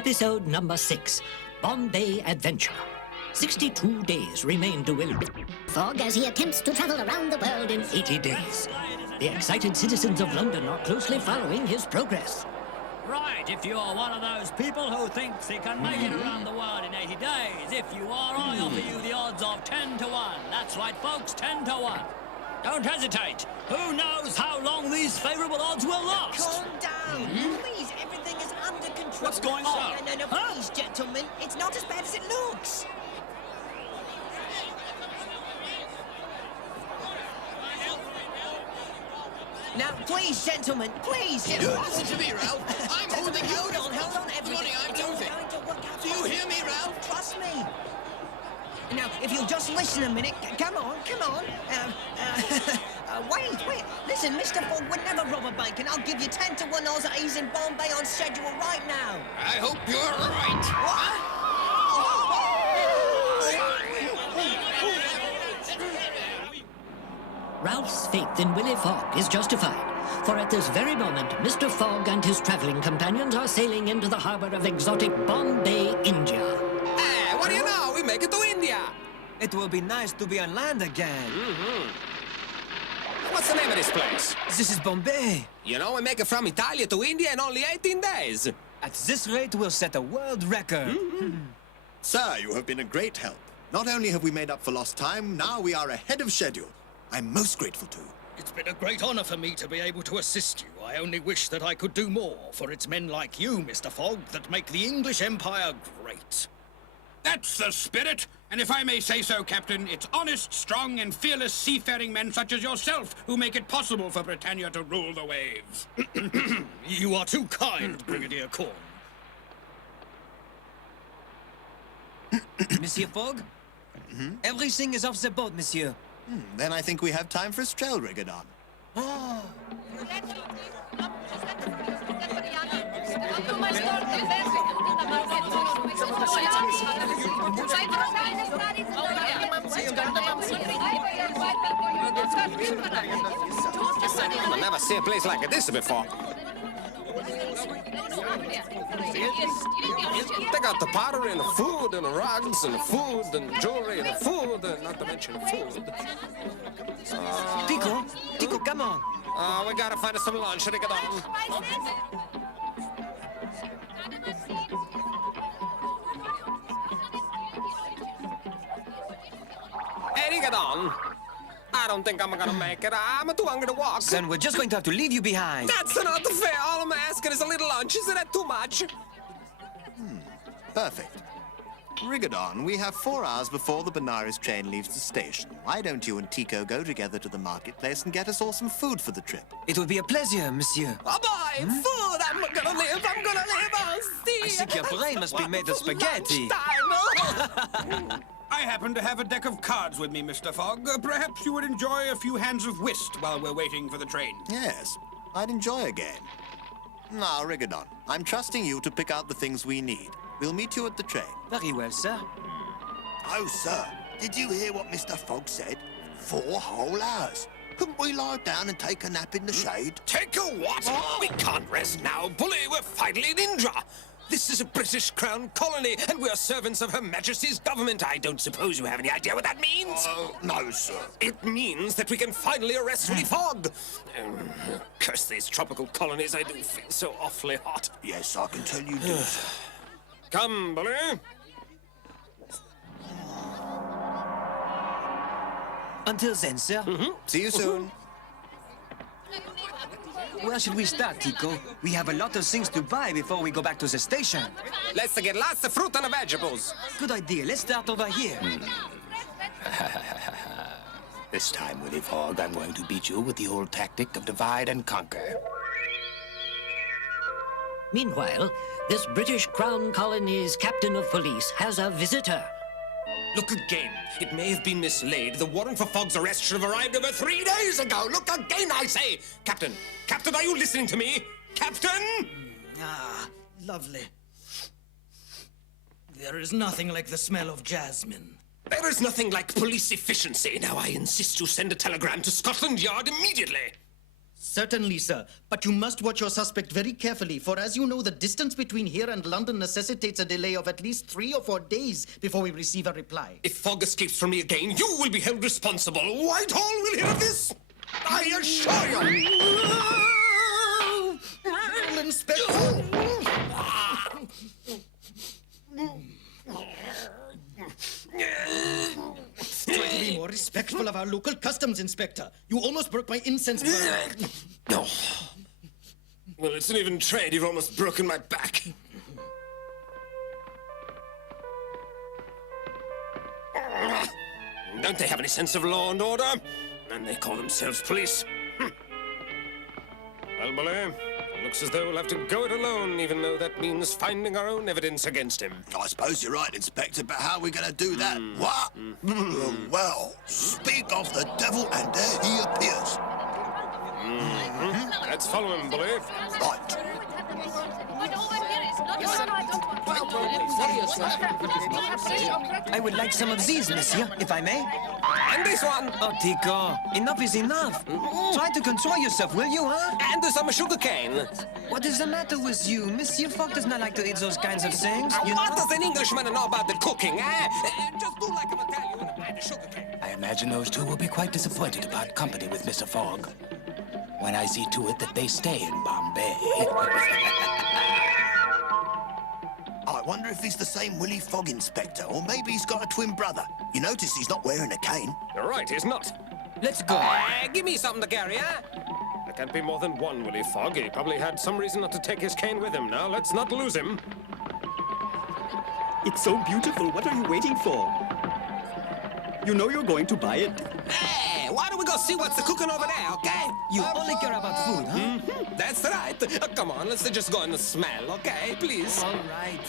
Episode number 6, Bombay Adventure. 62 days remain to Willy Fog as he attempts to travel around the world in 80 days. The excited citizens of London are closely following his progress. Right, if you're one of those people who thinks he can make it around the world in 80 days, if you are, I offer you the odds of 10 to 1. That's right, folks, 10 to 1. Don't hesitate. Who knows how long these favourable odds will last? Calm down. Please, everything is under control. What's going on? No, please, gentlemen. It's not as bad as it looks. Now, please, gentlemen, please. You listen to me, Ralph. I'm holding you. Hold on, everything. Bloody, I'm It's all moving. going to work out Do you fine. hear me, Ralph? Trust me. Now, if you'll just listen a minute, come on. Wait. Listen, Mr. Fogg would never rob a bank, and I'll give you 10 to 1 odds that he's in Bombay on schedule right now. I hope you're right. Ralph's faith in Willy Fog is justified, for at this very moment, Mr. Fogg and his travelling companions are sailing into the harbour of exotic Bombay, India. Hey, what do you know? We make it to India. It will be nice to be on land again. What's the name of this place? This is Bombay. You know, we make it from Italia to India in only 18 days. At this rate, we'll set a world record. Sir, you have been a great help. Not only have we made up for lost time, now we are ahead of schedule. I'm most grateful to you. It's been a great honor for me to be able to assist you. I only wish that I could do more, for it's men like you, Mr. Fogg, that make the English Empire great. That's the spirit. And if I may say so, Captain, it's honest, strong, and fearless seafaring men such as yourself who make it possible for Britannia to rule the waves. You are too kind, Brigadier Corn. Monsieur Fogg? Everything is off the boat, monsieur. Then I think we have time for a stroll, Rigodon. I've never seen a place like this before. They got the pottery and the food and the rugs and the food and jewelry and the food, and not to mention food. Tico, come on. We gotta find us some lunch. Rigodon. Hey, Rigodon. I don't think I'm gonna make it. I'm too hungry to walk. Then we're just going to have to leave you behind. That's not fair. All I'm asking is a little lunch. Isn't that too much? Perfect. Rigodon, we have 4 hours before the Benares train leaves the station. Why don't you and Tico go together to the marketplace and get us all some food for the trip? It will be a pleasure, monsieur. Oh boy, food! I'm gonna live! Oh, see! I think your brain must be made of spaghetti. I happen to have a deck of cards with me, Mr. Fogg. Perhaps you would enjoy a few hands of whist while we're waiting for the train. Yes, I'd enjoy a game. Now, Rigodon, I'm trusting you to pick out the things we need. We'll meet you at the train. Very well, sir. Oh, sir, did you hear what Mr. Fogg said? 4 whole hours. Couldn't we lie down and take a nap in the shade? Take a what? We can't rest now, Bully. We're finally in Indra. This is a British Crown colony, and we're servants of Her Majesty's government. I don't suppose you have any idea what that means? No, sir. It means that we can finally arrest Willy Fog. Curse these tropical colonies. I do feel so awfully hot. Yes, I can tell you do, sir. Come, Bully. Until then, sir. See you soon. Where should we start, Tico? We have a lot of things to buy before we go back to the station. Let's get lots of fruit and vegetables. Good idea. Let's start over here. This time, Willy Fog, I'm going to beat you with the old tactic of divide and conquer. Meanwhile, this British Crown colony's captain of police has a visitor. Look again. It may have been mislaid. The warrant for Fogg's arrest should have arrived over 3 days ago. Look again, I say. Captain, are you listening to me? Captain? Ah, lovely. There is nothing like the smell of jasmine. There is nothing like police efficiency. Now I insist you send a telegram to Scotland Yard immediately. Certainly, sir. But you must watch your suspect very carefully, for as you know, the distance between here and London necessitates a delay of at least 3 or 4 days before we receive a reply. If Fogg escapes from me again, you will be held responsible. Whitehall will hear of this. I assure you. Inspector! Try to be more respectful of our local customs, Inspector. You almost broke my incense burner. No. Well, it's an even trade. You've almost broken my back. Don't they have any sense of law and order? And they call themselves police. Well, Bully, looks as though we'll have to go it alone, even though that means finding our own evidence against him. I suppose you're right, Inspector, but how are we going to do that? What? Well, speak of the devil and there he appears. Let's follow him, Bully. Right. I would like some of these, monsieur, if I may. And this one. Oh, Tico, enough is enough. Try to control yourself, will you, huh? And some sugar cane. What is the matter with you? Monsieur Fogg does not like to eat those kinds of things. You What know? does an Englishman know about the cooking, eh? Just do like I'm telling you and buy the sugar cane. I imagine those two will be quite disappointed to part company with Mr. Fogg when I see to it that they stay in Bombay. I wonder if he's the same Willy Fog, Inspector, or maybe he's got a twin brother. You notice he's not wearing a cane. You're right, he's not. Let's go. Give me something to carry, eh? There can't be more than one Willy Fog. He probably had some reason not to take his cane with him. Now, let's not lose him. It's so beautiful. What are you waiting for? You know you're going to buy it. Hey, why don't we go see what's cooking over there, okay? You only care about food, huh? That's right. Come on, let's just go and smell, okay? Please. All right.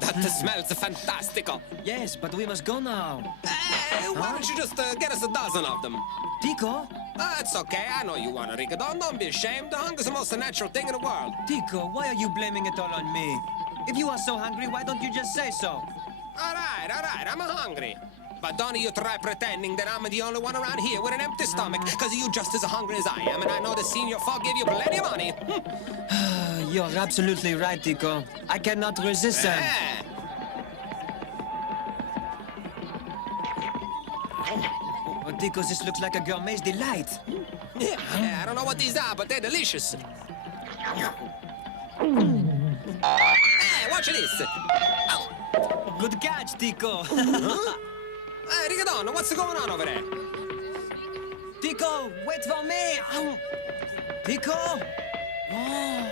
That smells fantastical. Yes, but we must go now. Why don't you just get us a dozen of them? Tico? It's okay. I know you want a Rigodon. Don't be ashamed. The hunger's the most natural thing in the world. Tico, why are you blaming it all on me? If you are so hungry, why don't you just say so? All right. I'm hungry. But don't you try pretending that I'm the only one around here with an empty stomach, because you're just as hungry as I am, and I know the Senior Fogg gave you plenty of money. You're absolutely right, Tico. I cannot resist them. Oh, Tico, this looks like a gourmet's delight. Yeah, I don't know what these are, but they're delicious. Hey, watch this. Oh. Good catch, Tico. Hey, Rigodon, what's going on over there? Tico, wait for me. Tico? Oh.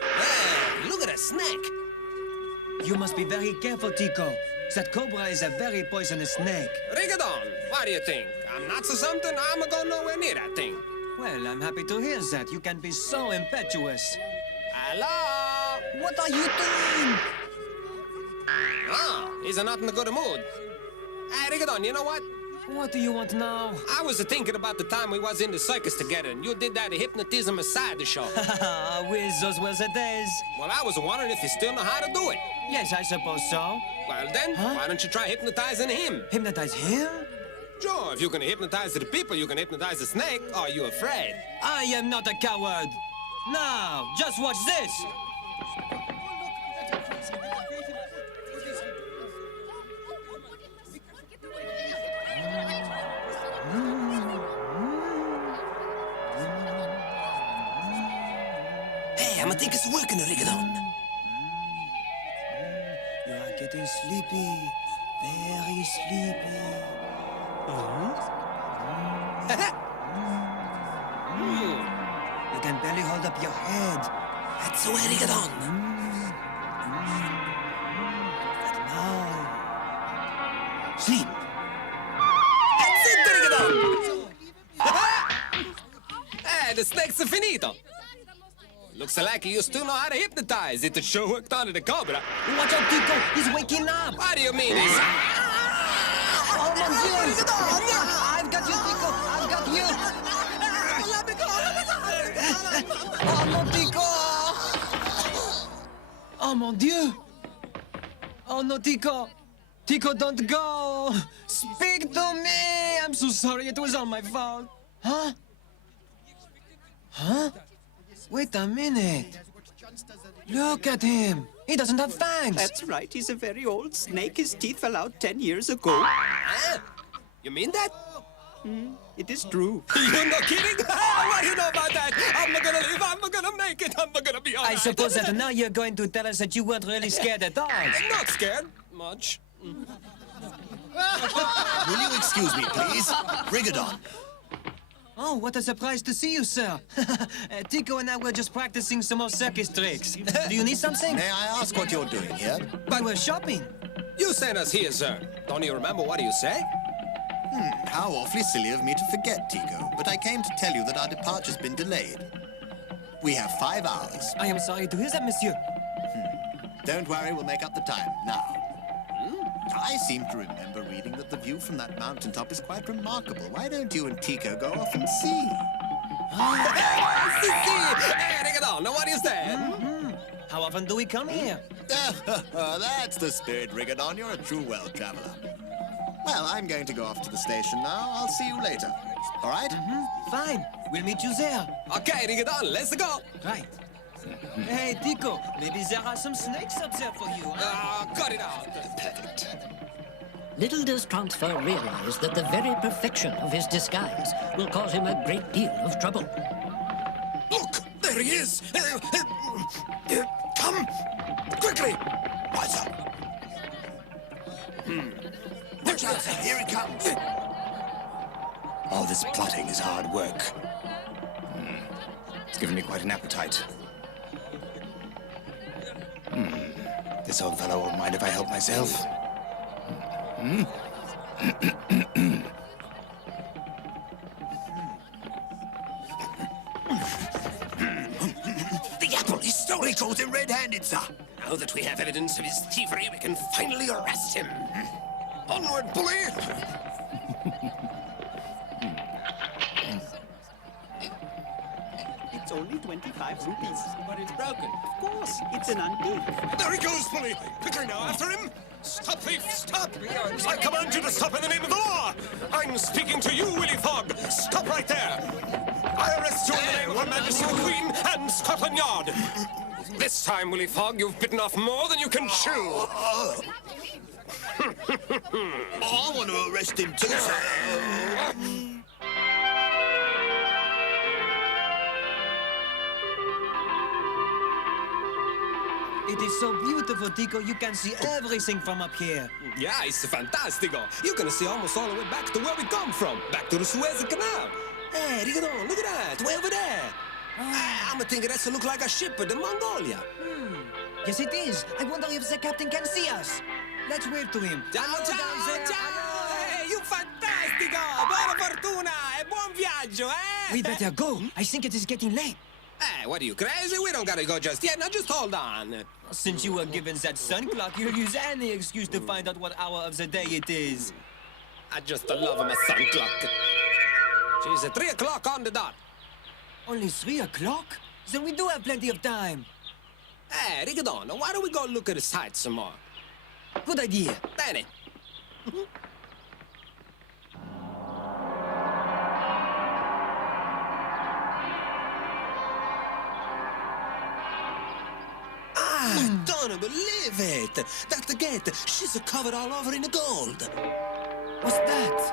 Hey, look at a snake. You must be very careful, Tico. That cobra is a very poisonous snake. Rigodon, what do you think? I'm not so something, I'm going nowhere near that thing. Well, I'm happy to hear that. You can be so impetuous. Hello? What are you doing? Oh, he's not in a good mood. Hey, Rigodon, you know what? What do you want now? I was thinking about the time we was in the circus together, and you did that hypnotism aside the show. With those were the days. Well, I was wondering if you still know how to do it. Yes, I suppose so. Well, then, why don't you try hypnotizing him? Hypnotize him? Sure, if you can hypnotize the people, you can hypnotize the snake. Are you afraid? I am not a coward. Now, just watch this. Hey, I think it's working, Rigodon. You are getting sleepy. Very sleepy. You can barely hold up your head. That's the way, Rigodon. But now... Sleep. That's it, Rigodon. Hey, the snake's finito. Looks like you still know how to hypnotize. It sure worked on the cobra. Watch out, Tico. He's waking up. What do you mean? He's... Oh, mon Dieu. I've got you, Tico. I've got you. Let me go. Oh, mon Tico. Oh, mon Dieu. Oh, no, Tico. Tico, don't go. Speak to me! I'm so sorry, it was all my fault. Huh? Huh? Wait a minute. Look at him. He doesn't have fangs. That's right, he's a very old snake. His teeth fell out 10 years ago. Huh? You mean that? It is true. You're not kidding? What do you know about that? I'm not gonna live, I'm not gonna make it, I'm not gonna be all I right. suppose that now you're going to tell us that you weren't really scared at all. I'm not scared. Much. Will you excuse me, please? Rigodon. Oh, what a surprise to see you, sir. Tico and I were just practicing some more circus tricks. Do you need something? May I ask what you're doing here? We were shopping. You sent us here, sir. Don't you remember what you say? How awfully silly of me to forget, Tico. But I came to tell you that our departure's been delayed. We have 5 hours. I am sorry to hear that, monsieur. Don't worry, we'll make up the time. Now, I seem to remember reading that the view from that mountaintop is quite remarkable. Why don't you and Tico go off and see? Hey, Rigodon, now what do you say? How often do we come here? That's the spirit, Rigodon. You're a true well-traveler. Well, I'm going to go off to the station now. I'll see you later. All right? Fine. We'll meet you there. Okay, Rigodon, let's go. Right. Hey, Tico, maybe there are some snakes up there for you, huh? Cut it out. Perfect. Little does Transfer realize that the very perfection of his disguise will cause him a great deal of trouble. Look, there he is. Come, quickly. What's up? Watch out, sir. Here he comes. All this plotting is hard work. It's given me quite an appetite. This old fellow won't mind if I help myself. The apple! He stole it, caught him red-handed, sir. Now that we have evidence of his thievery, we can finally arrest him. Onward, bully! It's only 25 rupees. But it's broken. Of course, it's an antique. There he goes, bully! Quickly now, after him! Stop, thief, stop! I command you to stop in the name of the law! I'm speaking to you, Willy Fog! Stop right there! I arrest you in the name of Her Majesty the Queen and Scotland Yard! This time, Willy Fog, you've bitten off more than you can chew! I want to arrest him too, sir. It is so beautiful, Tico. You can see everything from up here. Yeah, it's fantastico. You can see almost all the way back to where we come from, back to the Suez Canal. Hey, Rigodon, look at that, way over there. I'm thinking that's to look like a ship in Mongolia. Yes, it is. I wonder if the captain can see us. Let's wave to him. Ciao, ciao, ciao! Hey, you fantastico! Buona fortuna e buon viaggio, eh? We better go. I think it is getting late. Hey, what are you, crazy? We don't gotta go just yet. Now just hold on. Since you were given that sun clock, you'll use any excuse to find out what hour of the day it is. I just love my sun clock. She's at 3 o'clock on the dot. Only 3 o'clock? Then we do have plenty of time. Hey, Rigodon, why don't we go look at the sights some more? Good idea. Danny. I don't believe it. That's the gate. She's covered all over in gold. What's that?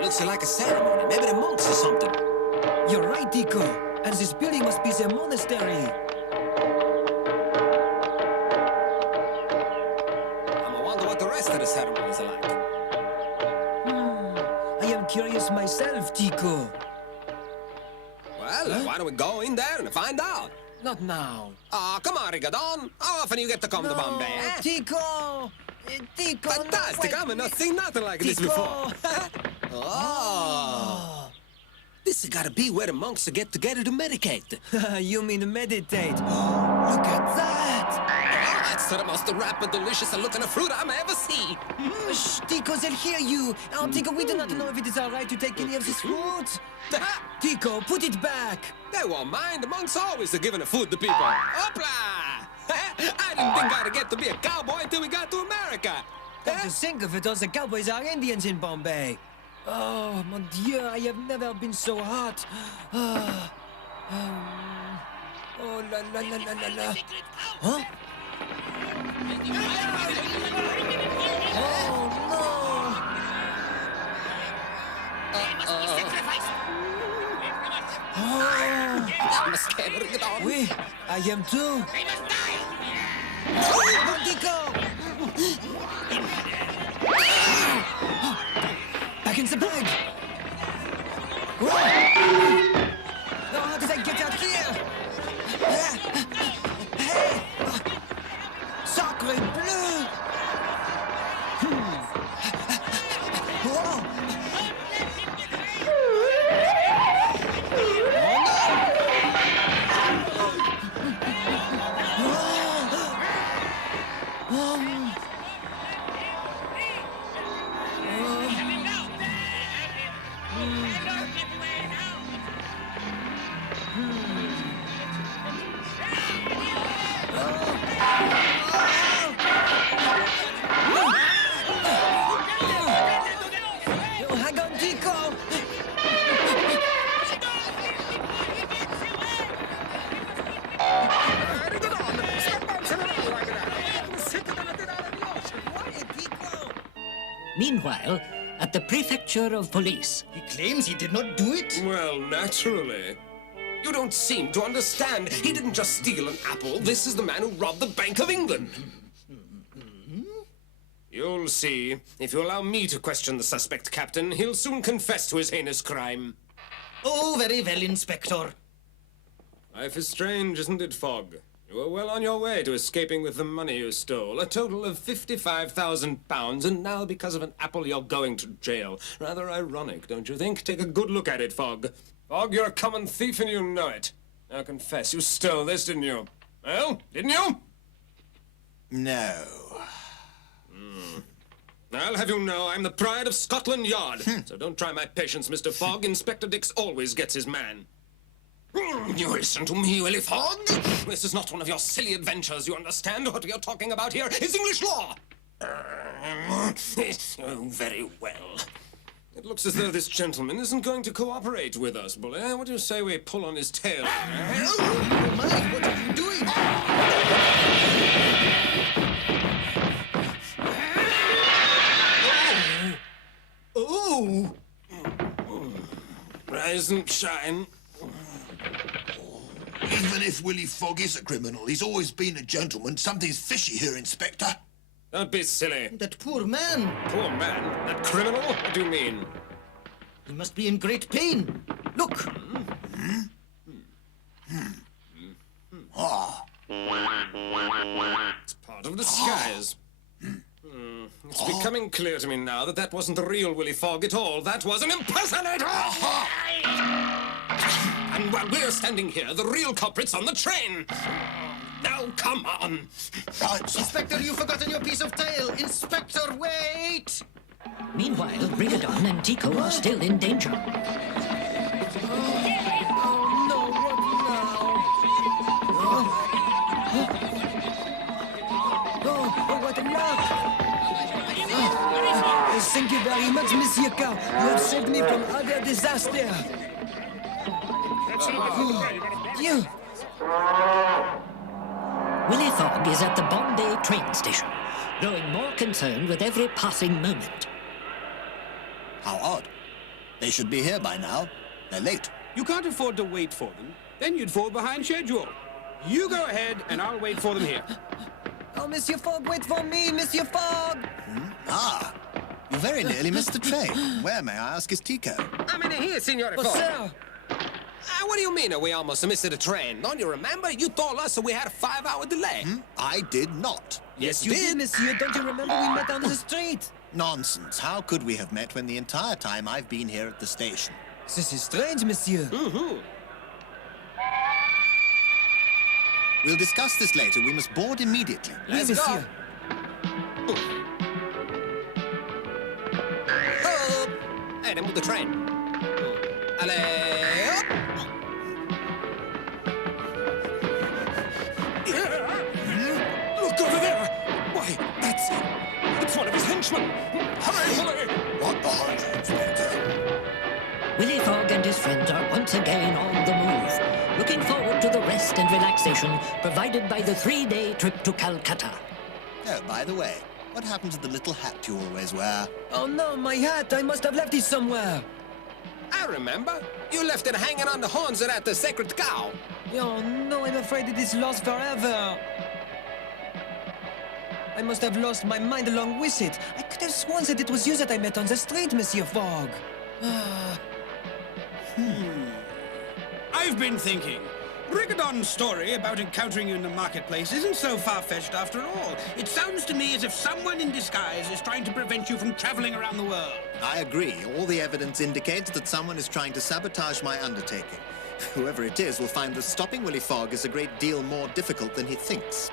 Looks like a ceremony. Maybe the monks or something. You're right, Tico. And this building must be their monastery. I wonder what the rest of the ceremonies are like. I am curious myself, Tico. Well, why don't we go in there and find out? Not now. Oh, come on, Rigodon. How often you get to come to Bombay, eh? Tico! Tico! Fantastic! I've not seen nothing like this before. Oh! This has got to be where the monks get together to medicate. You mean meditate? Look at that! Oh, that's the most rapid, delicious looking fruit I've ever seen. Shh, Tico, they'll hear you. Oh, Tico, we do not know if it is all right to take any of this fruit. Tico, put it back. They won't mind. The monks always are giving the food to people. Hopla! I didn't think I'd get to be a cowboy until we got to America. Come to think of it, all the cowboys are Indians in Bombay. Oh, mon Dieu, I have never been so hot. Oh, la la la la la la. Huh? Oh, no. I'm scared of Rigodon. Oui, I am too. TICO! Back in the bag! Whoa. Oh, how did I get out here? Hey! Sacre bleu! Whoa! Meanwhile, at the prefecture of police... He claims he did not do it. Well, naturally. You don't seem to understand. He didn't just steal an apple. This is the man who robbed the Bank of England. You'll see. If you allow me to question the suspect, Captain, he'll soon confess to his heinous crime. Oh, very well, Inspector. Life is strange, isn't it, Fogg? You were well on your way to escaping with the money you stole, a total of £55,000, and now because of an apple you're going to jail. Rather ironic, don't you think? Take a good look at it, Fogg. Fogg, you're a common thief and you know it. Now confess, you stole this, didn't you? Well, didn't you? No. I'll have you know I'm the pride of Scotland Yard. So don't try my patience, Mr. Fogg. Inspector Dix always gets his man. You listen to me, Willy Fog. This is not one of your silly adventures, you understand? What we are talking about here is English law. Oh, very well. It looks as though this gentleman isn't going to cooperate with us, Bully. What do you say we pull on his tail? Oh, my, what are you doing? Oh! Rise and shine. Even if Willy Fog is a criminal, he's always been a gentleman. Something's fishy here, Inspector. Don't be silly. That poor man. Poor man? That criminal? What do you mean? He must be in great pain. Look. Ah. It's part of disguise. It's becoming clear to me now that that wasn't the real Willy Fog at all. That was an impersonator! And while we're standing here, the real culprit's on the train. Now, come on. Inspector, you've forgotten your piece of tail. Inspector, wait! Meanwhile, Brigadon and Tico are still in danger. What a luck! Thank you very much, Monsieur Cow. You have saved me from other disaster. You. Willy Fog is at the Bombay train station, growing more concerned with every passing moment. How odd. They should be here by now. They're late. You can't afford to wait for them. Then you'd fall behind schedule. You go ahead, and I'll wait for them here. Oh, Monsieur Fogg, wait for me, Monsieur Fogg! Ah, you very nearly missed the train. Where, may I ask, is Tico? I'm in here, Signore Oh, Fogg. sir! What do you mean we almost missed the train? Don't you remember? You told us we had a 5-hour delay. I did not. Yes, You did, Monsieur. Don't you remember we met on the street? Nonsense. How could we have met when the entire time I've been here at the station? This is strange, Monsieur. We'll discuss this later. We must board immediately. Oui, Monsieur. Hey, then move the train. Allez, up! Frenchman! Hurry, Willy! What behind you, Inspector? Willy Fog and his friends are once again on the move, looking forward to the rest and relaxation provided by the 3-day trip to Calcutta. Oh, by the way, what happened to the little hat you always wear? Oh no, my hat! I must have left it somewhere. I remember. You left it hanging on the horns of that sacred cow. Oh no, I'm afraid it is lost forever. I must have lost my mind along with it. I could have sworn that it was you that I met on the street, Monsieur Fogg. I've been thinking. Rigodon's story about encountering you in the marketplace isn't so far-fetched after all. It sounds to me as if someone in disguise is trying to prevent you from traveling around the world. I agree. All the evidence indicates that someone is trying to sabotage my undertaking. Whoever it is will find that stopping Willy Fog is a great deal more difficult than he thinks.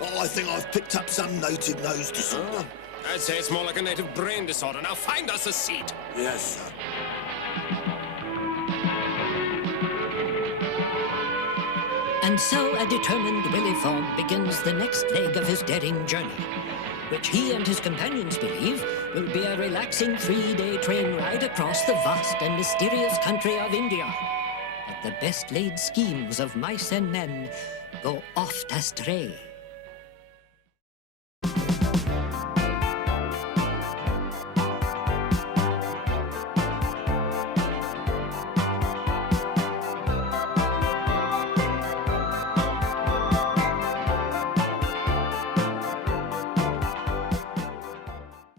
Oh, I think I've picked up some native nose disorder. I'd say it's more like a native brain disorder. Now find us a seat. Yes, sir. And so a determined Willy Fog begins the next leg of his daring journey, which he and his companions believe will be a relaxing 3-day train ride across the vast and mysterious country of India. But the best-laid schemes of mice and men go oft astray.